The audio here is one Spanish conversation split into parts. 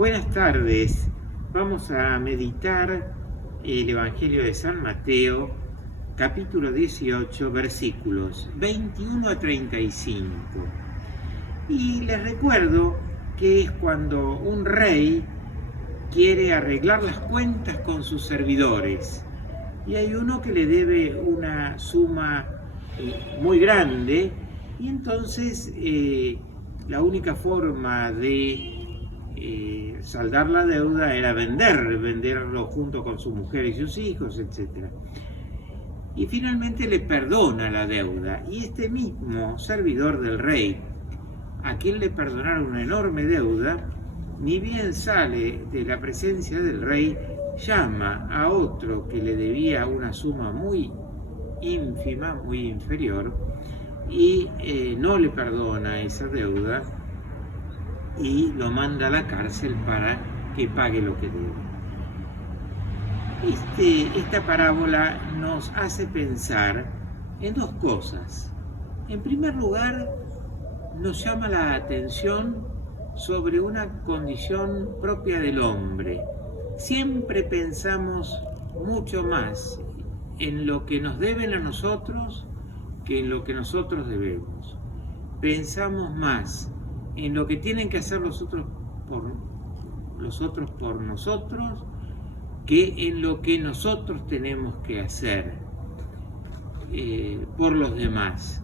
Buenas tardes. Vamos a meditar el Evangelio de San Mateo, capítulo 18, versículos 21 a 35. Y les recuerdo que es cuando un rey quiere arreglar las cuentas con sus servidores. Y hay uno que le debe una suma muy grande, y entonces la única forma de saldar la deuda era venderlo junto con su mujer y sus hijos, etc. Y finalmente le perdona la deuda, y este mismo servidor del rey, a quien le perdonaron una enorme deuda, ni bien sale de la presencia del rey, llama a otro que le debía una suma muy ínfima, muy inferior, y no le perdona esa deuda y lo manda a la cárcel para que pague lo que debe. Esta parábola nos hace pensar en dos cosas. En primer lugar, nos llama la atención sobre una condición propia del hombre. Siempre pensamos mucho más en lo que nos deben a nosotros que en lo que nosotros debemos. Pensamos más en lo que tienen que hacer los otros por nosotros que en lo que nosotros tenemos que hacer por los demás.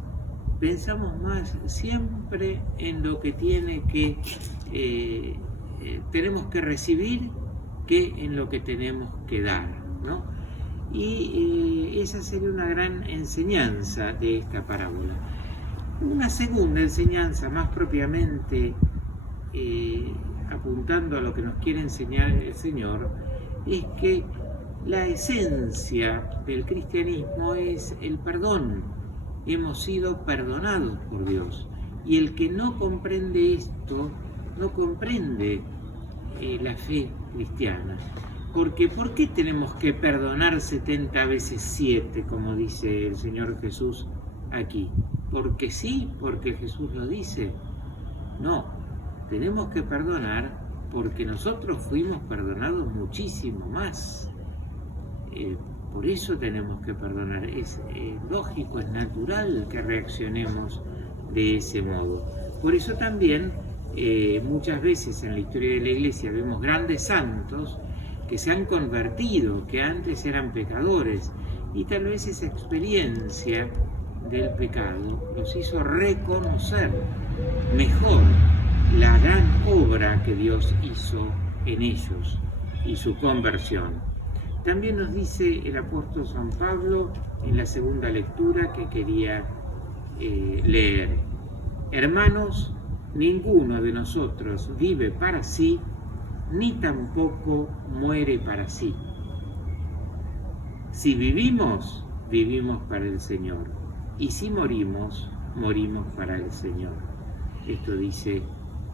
Pensamos más siempre en lo que tenemos que recibir que en lo que tenemos que dar, ¿no? Y esa sería una gran enseñanza de esta parábola. Una segunda enseñanza, más propiamente apuntando a lo que nos quiere enseñar el Señor, es que la esencia del cristianismo es el perdón. Hemos sido perdonados por Dios, y el que no comprende esto no comprende la fe cristiana. Porque ¿por qué tenemos que perdonar 70 veces 7, como dice el Señor Jesús aquí? ¿Porque sí? ¿Porque Jesús lo dice? No, tenemos que perdonar porque nosotros fuimos perdonados muchísimo más. Por eso tenemos que perdonar. Es lógico, es natural que reaccionemos de ese modo. Por eso también muchas veces en la historia de la Iglesia vemos grandes santos que se han convertido, que antes eran pecadores, y tal vez esa experiencia del pecado los hizo reconocer mejor la gran obra que Dios hizo en ellos y su conversión. También nos dice el apóstol San Pablo en la segunda lectura que quería leer: hermanos, ninguno de nosotros vive para sí, ni tampoco muere para sí. Si vivimos, vivimos para el Señor, y si morimos, morimos para el Señor. Esto dice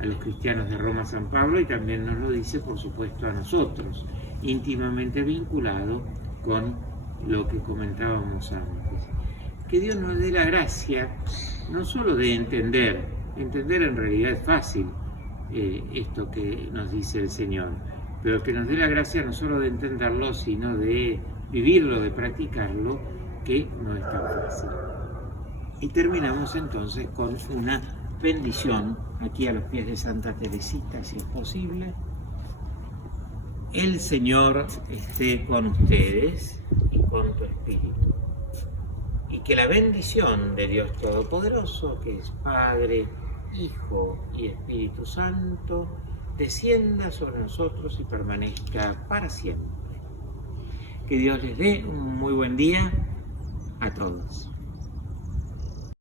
a los cristianos de Roma San Pablo, y también nos lo dice, por supuesto, a nosotros, íntimamente vinculado con lo que comentábamos antes. Que Dios nos dé la gracia, no solo de entender en realidad es fácil esto que nos dice el Señor, pero que nos dé la gracia no solo de entenderlo, sino de vivirlo, de practicarlo, que no es tan fácil. Y terminamos entonces con una bendición aquí a los pies de Santa Teresita, si es posible. El Señor esté con ustedes y con tu espíritu. Y que la bendición de Dios Todopoderoso, que es Padre, Hijo y Espíritu Santo, descienda sobre nosotros y permanezca para siempre. Que Dios les dé un muy buen día a todos.